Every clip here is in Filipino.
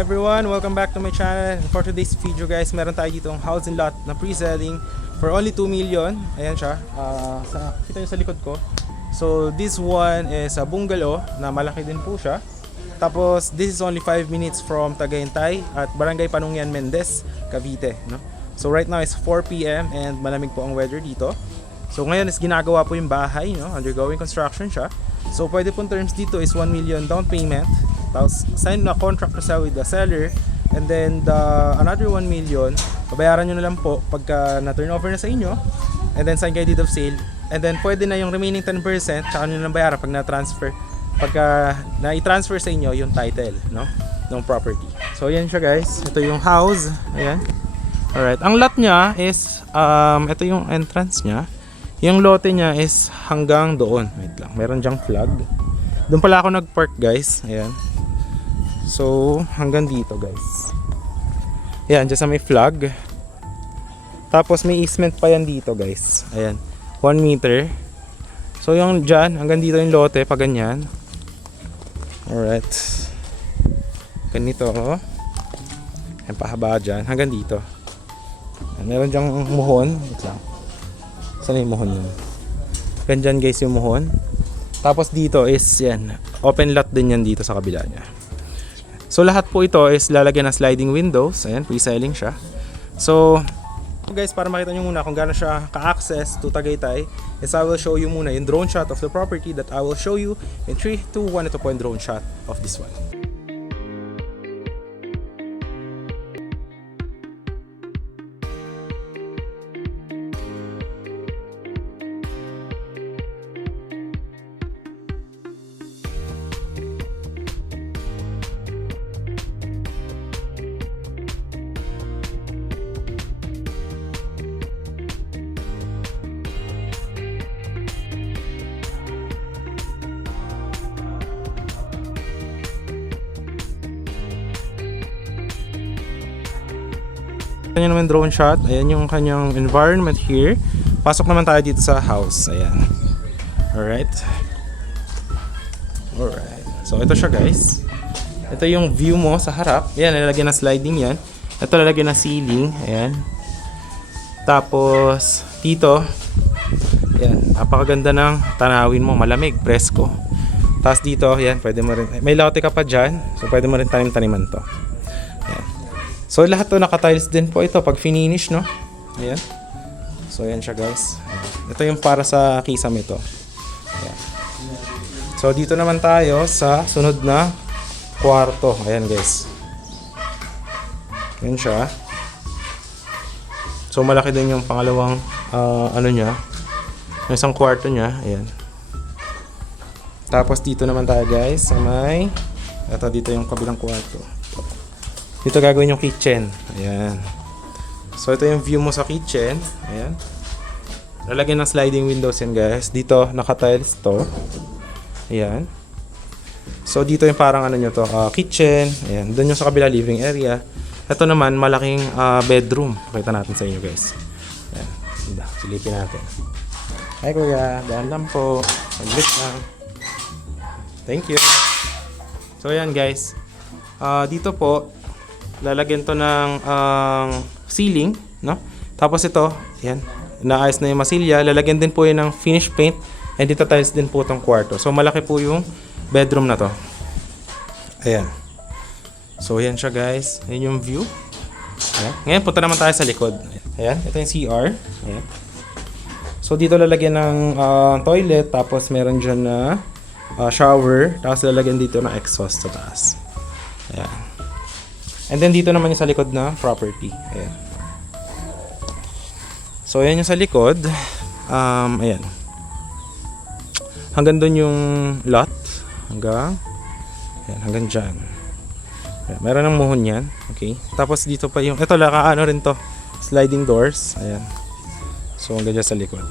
Everyone, welcome back to my channel. For today's video guys, meron tayo dito ang house and lot na pre-selling for only 2 million. Ayan siya, kita nyo sa likod ko. So this one is a bungalow na malaki din po siya. Tapos this is only 5 minutes from Tagaytay at Barangay Panungyan, Mendez, Cavite, no? So right now is 4 PM and malamig po ang weather dito. So ngayon is ginagawa po yung bahay, no? Undergoing construction siya. So pwede pong terms dito is 1 million down payment. Tapos sign na contract to sell with the seller, and then another 1 million babayaran nyo na lang po pagka na turnover na sa inyo, and then sign kayo deed of sale, and then pwede na yung remaining 10% tsaka nyo na bayaran pag na-transfer, pagka na-i-transfer sa inyo yung title, no, ng property. So yan siya guys, ito yung house. Ayan. Alright, ang lot nya is ito yung entrance nya. Yung lote nya is hanggang doon. Wait lang, meron dyang flag. Doon pala ako nag-park guys. Ayan. So, hanggang dito guys. Ayan, dyan sa may flag. Tapos may easement pa yan dito guys. Ayan, 1 meter. So, yung dyan, hanggang dito yung lote, pa ganyan. Alright. Ganito ako. Ayan, pahaba dyan, hanggang dito. Ayan, meron dyang muhon. Wait lang. Saan yung muhon yun? Ganyan guys yung muhon. Tapos dito is yan, open lot din yan dito sa kabila niya. So lahat po ito is lalagyan ng sliding windows. Ayan, pre-selling siya. So guys, para makita nyo muna kung gaano siya ka-access to Tagaytay, is I will show you muna yung drone shot of the property that I will show you in 3, 2, 1. Ito po yung drone shot of this one. Kanya naman drone shot. Ayan yung kanyang environment here. Pasok naman tayo dito sa house. Ayan. Alright. Alright. So ito siya guys. Ito yung view mo sa harap. Ayan, lalagyan ng sliding yan. Ito lalagyan ng ceiling. Ayan. Tapos dito, ayan, napakaganda ng tanawin mo. Malamig, presko. Tapos dito, ayan, pwede mo rin. May lote ka pa dyan. So pwede mo rin tanim-taniman to. Ayan. So lahat to naka-tiles din po ito pag finish, no? Ayan. So ayan siya guys. Ayan. Ito yung para sa kisame ito. Ayan. So dito naman tayo sa sunod na kwarto. Ayan guys. Ayan siya. So malaki din yung pangalawang ano niya. Yung isang kwarto niya. Ayan. Tapos dito naman tayo guys sa may ito dito yung kabilang kwarto. Dito gagawin yung kitchen. Ayan. So ito yung view mo sa kitchen. Ayan. Lalagyan ng sliding windows yan guys. Dito naka-tiles to. Ayan. So dito yung parang ano nyo to, kitchen. Ayan. Doon yung sa kabila living area. Ito naman malaking bedroom. Pakita natin sa inyo guys. Ayan. Silipin natin. Hi kuya. Daan lang po. Saglit lang. Thank you. So ayan guys. Dito po lalagyan to ng ceiling, no? Tapos ito, ayan, naayos na yung masilya. Lalagyan din po yun ng finish paint, and dito tiles din po itong kwarto. So malaki po yung bedroom na to. Ayan. So ayan siya guys. Ayan yung view. Ayan. Ngayon punta naman tayo sa likod. Ayan, ito yung CR. Ayan. So dito lalagyan ng toilet, tapos meron dyan na shower, tapos lalagyan dito ng exhaust sa taas. Ayan. And then dito naman yung sa likod na property. Ayan. So ayan yung sa likod. Ayan. Hanggang doon yung lot. Hanggang dyan. Ayan. Meron ng muhon yan. Okay. Tapos dito pa yung, ito ano rin to, sliding doors. Ayan. So hanggang dyan sa likod.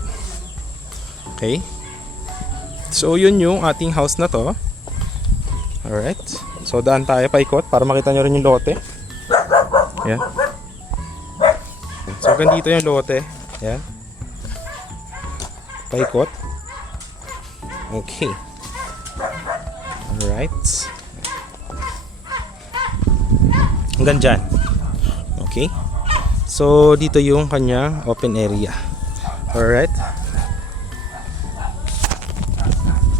Okay. So yun yung ating house na to. Alright. So daan tayo paikot para makita nyo rin yung lote. Ayan. So hanggang dito yung lote. Ayan. Paikot. Okay. Alright. hanggang dyan. Okay? So, dito yung kanyang open area. Alright?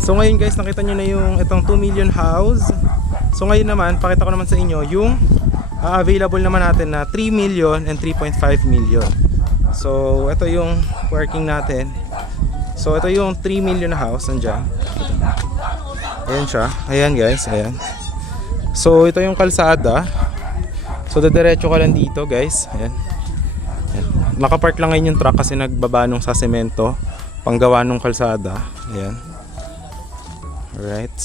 So, ngayon guys, nakita nyo na yung itong 2 million house. So, ngayon naman, pakita ko naman sa inyo yung available naman natin na 3 million and 3.5 million. So, ito yung parking natin. So, ito yung 3 million na house. Nandyan. Ayan siya. Ayan guys. Ayan. So, ito yung kalsada. So, dadiretso ka lang dito guys. Ayan. Ayan. Nakapark lang ngayon yung truck kasi nagbaba nung sa semento. Panggawa nung kalsada. Ayan. Alright.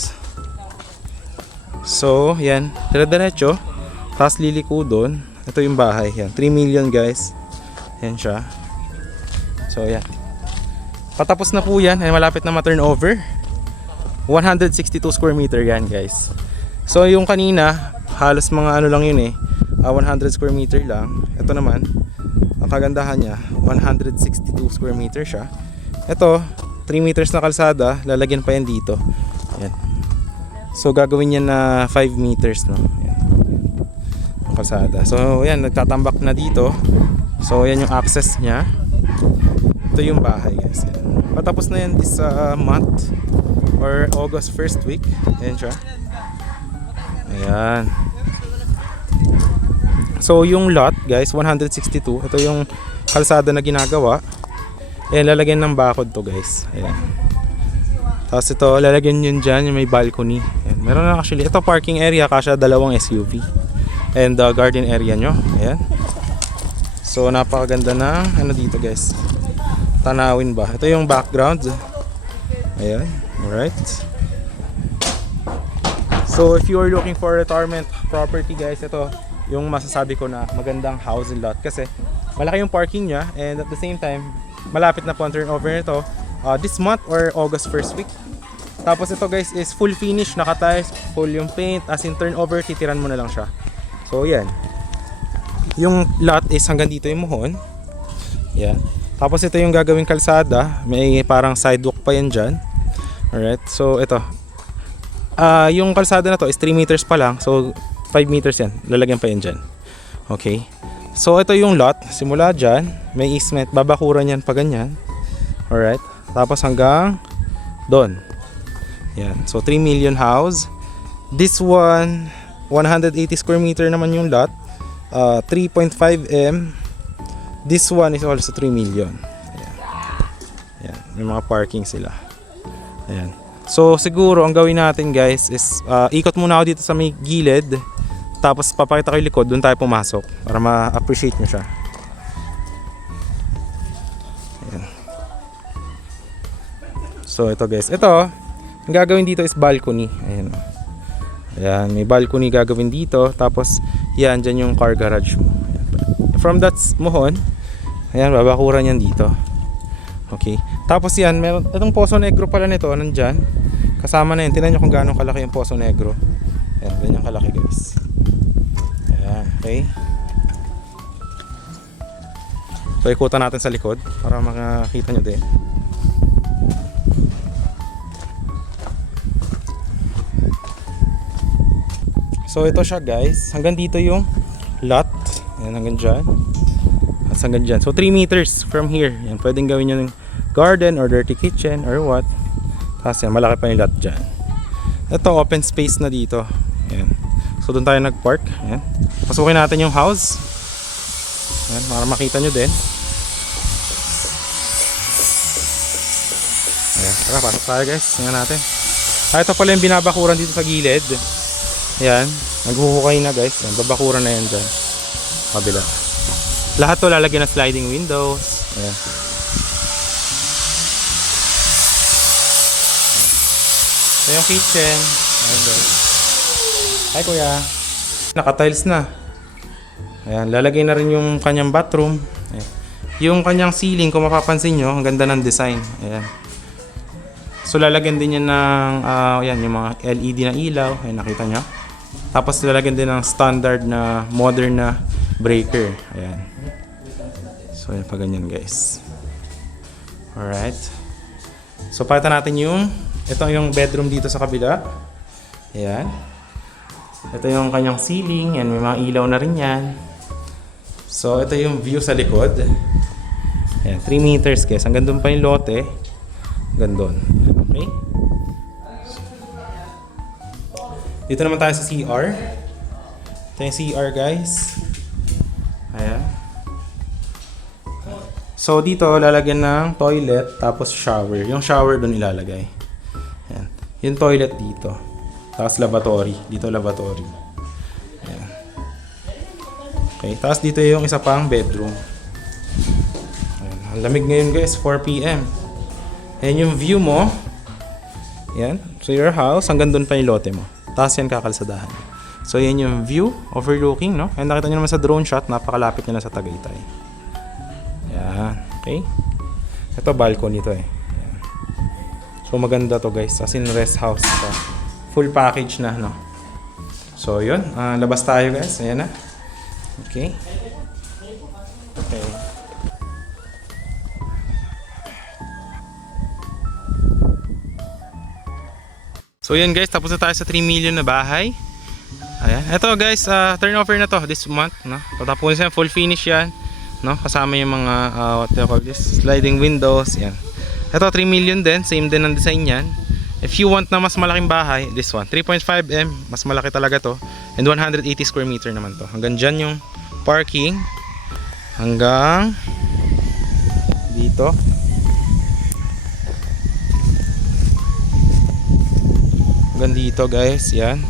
So, ayan. Dadiretso. Tapos liliko doon. Ito yung bahay. Ayan. 3 million guys. Ayan siya. So, ayan. Patapos na po yan. Ayan, malapit na ma-turnover. 162 square meter yan guys. So yung kanina halos mga ano lang yun 100 square meter lang. Ito naman ang kagandahan niya 162 square meter siya. Ito 3 meters na kalsada, lalagyan pa yan dito. Ayan. So gagawin niya na 5 meters no. Ayan. Ang kalsada. So ayan, nagtatambak na dito. So ayan yung access niya. Ito yung bahay guys. Ayan. Patapos na yan this month or August first week. Ayan siya. Ayan. So yung lot guys 162. Ito yung kalsada na ginagawa. Ayan, lalagyan ng bakod to guys. Ayan. Tapos ito lalagyan yun dyan yung may balcony. Ayan. Meron na actually. Ito parking area kasya dalawang SUV. And garden area nyo. Ayan. So napakaganda ng ano dito guys. Tanawin ba? Ito yung background. Ayan. Alright. So if you are looking for retirement property guys, ito yung masasabi ko na magandang housing lot kasi malaki yung parking niya and at the same time malapit na po ang turnover nito this month or August first week. Tapos ito guys is full finish, naka-tiles, full yung paint, as in turnover titiran mo na lang siya. So yan. Yung lot is hanggang dito yung muhon. Yan. Tapos ito yung gagawing kalsada, may parang sidewalk pa yan dyan. Alright, so ito yung kalsada na to is 3 meters pa lang. So 5 meters yan, lalagyan pa yan dyan. Okay, so ito yung lot. Simula dyan, may easement, babakuran yan pa ganyan. Alright, tapos hanggang doon. Yan, so 3 million house. This one 180 square meter naman yung lot, 3.5 M. This one is also 3 million. Ayan. Ayan, may mga parking sila. Ayan. So siguro ang gawin natin guys is ikot muna ako dito sa may gilid. Tapos papakita ko yung likod, doon tayo pumasok para ma-appreciate nyo siya. Ayan. So ito guys, ito ang gagawin dito is balcony. Ayan. Ayan, may balcony gagawin dito. Tapos yan, dyan yung car garage mo. Ayan. From that mohon, ayan, babakuran yan dito. Okay. Tapos yan, meron itong Poso Negro pala nito, nandyan. Kasama na yan. Tingnan nyo kung gaano kalaki yung Poso Negro. Ayan, ganyan kalaki guys. Ayan, okay. So ikutan natin sa likod para makakita nyo din. So ito siya guys. Hanggang dito yung lot. Ayan, hanggang dyan. At hanggang dyan. So 3 meters from here. Ayan, pwedeng gawin nyo ng garden or dirty kitchen or what. Tapos yan, malaki pa yung lot dyan. Ito, open space na dito. Ayan. So doon tayo nag-park. Ayan. Pasukin natin yung house. Ayan, para makita nyo din. Ayan, tara, pasok tayo guys. Tingnan natin. Ito pala yung binabakuran dito sa gilid. Ayan, naghuhukay na guys. Ayan, babakuran na yan dyan. Kabila. Lahat to lalagyan ng sliding windows. Ayan. Ito yung kitchen. Ayan guys. Hi kuya. Naka-tiles na. Ayan, lalagay na rin yung kanyang bathroom. Ayan. Yung kanyang ceiling, kung mapapansin nyo, ang ganda ng design. Ayan. So lalagyan din yan ng ayan, yung mga LED na ilaw. Ayan, nakita nyo. Tapos lalagyan din ng standard na modern na breaker. Ayan. So ayan pa ganyan guys. Alright. So pakita natin yung ito yung bedroom dito sa kabila. Ayan. Ito yung kanyang ceiling. Yan, may mga ilaw na rin yan. So, ito yung view sa likod. Ayan, 3 meters guys. Hanggang doon pa yung lote. Hanggang doon. Okay? Dito naman tayo sa CR. Ito yung CR guys. Ayan. So, dito lalagyan ng toilet tapos shower. Yung shower doon ilalagay. Ayan. Yung toilet dito. Tapos lavatory. Dito lavatory. Ayan. Okay. Tapos dito yung isa pang bedroom. Ayan. Ang lamig ngayon guys. 4 PM. Ayan yung view mo. Ayan. So your house. Hanggang doon pa yung lote mo. Tapos yan kakalsadahan. So yan yung view. Overlooking, no? Ayan, nakita nyo naman sa drone shot. Napakalapit nyo na sa Tagaytay. Ayan. Okay. Ito balcony to eh. Ayan. So maganda to guys. As in rest house to. Full package na, no? So yun. Labas tayo guys. Ayan na. Okay. Okay. So yan guys, tapos na tayo sa 3 million na bahay. Ayan. Ito guys, turnover na to this month, no? Patapos yan, full finish yan, no? Kasama yung mga what do you call this? Sliding windows, yan. Ito 3 million din, same din ang design yan. If you want na mas malaking bahay, this one, 3.5M, mas malaki talaga to. And 180 square meter naman to. Hanggang dyan yung parking. Hanggang dito. Hanggang dito guys, yan.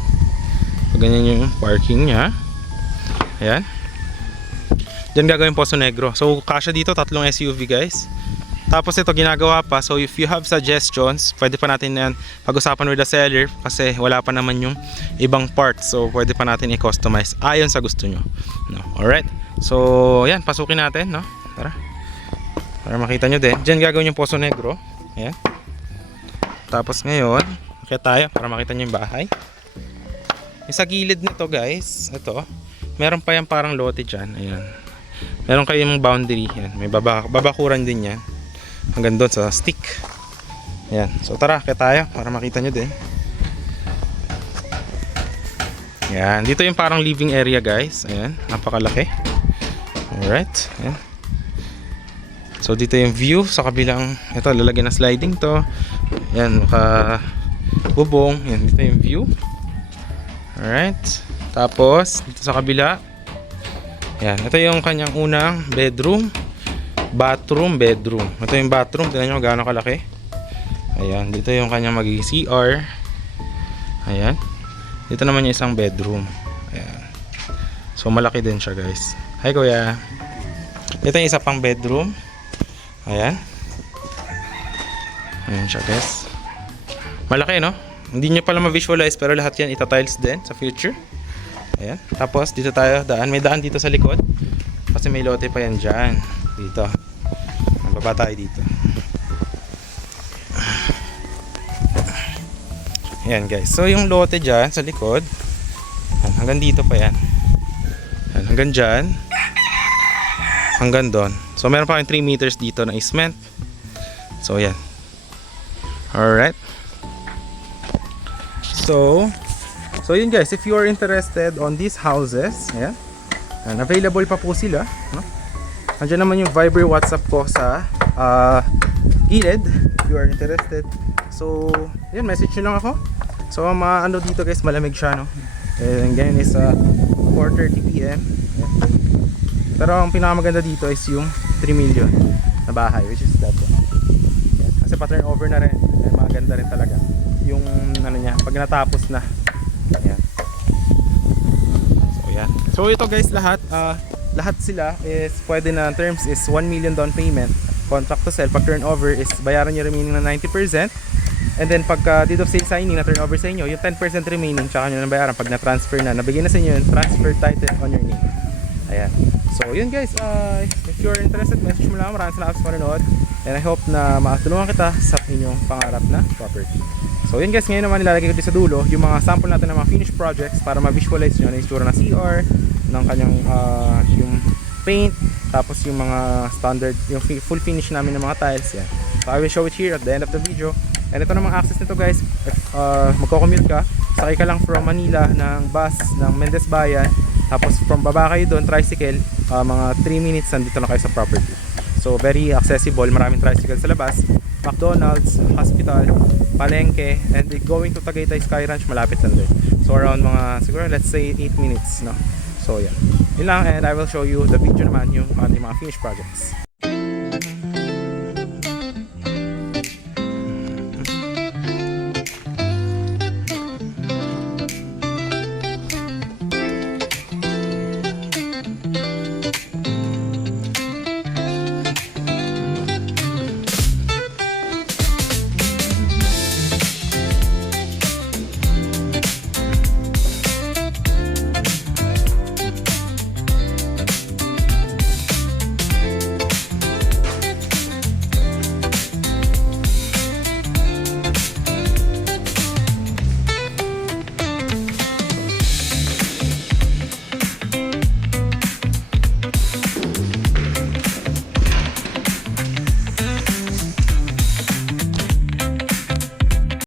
Ganyan yung parking nya. Ayan. Diyan gagawin Poso Negro. So kasya dito, 3 SUV guys. Tapos ito ginagawa pa. So if you have suggestions, pwede pa natin yan pag-usapan with the seller. Kasi wala pa naman yung ibang parts. So pwede pa natin i-customize ayon sa gusto nyo, no? Alright. So yan, pasukin natin, no? Tara. Para makita nyo din. Diyan gagawin yung Poso Negro. Ayan. Tapos ngayon kaya tayo para makita nyo yung bahay. Yung sa gilid nito guys, ito, meron pa yan parang lote dyan. Ayan. Meron kayong boundary. Ayan. May babakuran din yan. Hanggang doon sa stick. Ayan. So tara, kaya tayo para makita nyo din. Ayan. Dito yung parang living area guys. Ayan. Napakalaki. Alright. Ayan. So dito yung view sa kabilang. Ito, lalagyan ng sliding to. Ayan. Bubong. Yan, dito yung view. Alright. Tapos, dito sa kabila. Yan, ito yung kanyang unang bedroom. Bathroom, bedroom. Ito yung bathroom. Tignan nyo gaano kalaki. Ayan, dito yung kanyang magiging CR. Ayan. Dito naman yung isang bedroom. Ayan. So, malaki din siya guys. Hi kuya. Ito yung isa pang bedroom. Ayan. Ayan siya guys. Malaki, no? Hindi nyo pala ma-visualize pero lahat yan ita-tiles din sa future. Ayan. Tapos dito tayo daan. May daan dito sa likod. Kasi may lote pa yan dyan. Dito. Mababa tayo dito. Ayan guys. So yung lote dyan sa likod. Hanggang dito pa yan. Ayan, hanggang dyan. Hanggang doon. So meron pa kayong 3 meters dito na easement. So yan. Alright. So yun guys, if you are interested on these houses, ayan, and available pa po sila, no? Andiyan naman yung Viber WhatsApp ko sa gilid if you are interested. So yun, message nyo lang ako. So ano dito guys, malamig siya, no? And ganyan is 4:30 PM. Ayan. Pero ang pinakamaganda dito is yung 3 million na bahay, which is that one. Ayan. Kasi pa-turnover na rin. Ayan, maganda rin talaga yung ano niya pag natapos na. Ayan. So yan. So ito guys, lahat sila is pwede na terms is 1 million down payment, contract to sell. Pag turnover is bayaran nyo remaining na 90%, and then pagka deed of sale signing na turnover sa inyo, yung 10% remaining tsaka nyo na bayaran pag na-transfer na, nabigyan na sa inyo yung transfer title on your name. Ayan. So yun guys, if you're interested, message mo lang. Maraming salamat sa panonood, and I hope na makatulungan kita sa inyong pangarap na property. So yun guys, ngayon naman nilalagay ko dito sa dulo yung mga sample natin ng mga finished projects para ma-visualize nyo na yung itsura ng CR, ng kanyang yung paint, tapos yung mga standard, yung full finish namin ng mga tiles. Yan. So I will show it here at the end of the video. And ito namang access nito guys, if magko-commute ka, Sakay ka lang from Manila ng bus ng Mendez Bayan. Tapos from baba kayo doon, tricycle, mga 3 minutes nandito na kayo sa property. So very accessible, maraming tricycle sa labas. McDonald's, hospital, palengke, and going to Tagaytay Sky Ranch, malapit lang din. So around mga, siguro let's say 8 minutes, no? So yeah, yun lang, and I will show you the video naman, yung mga finished projects.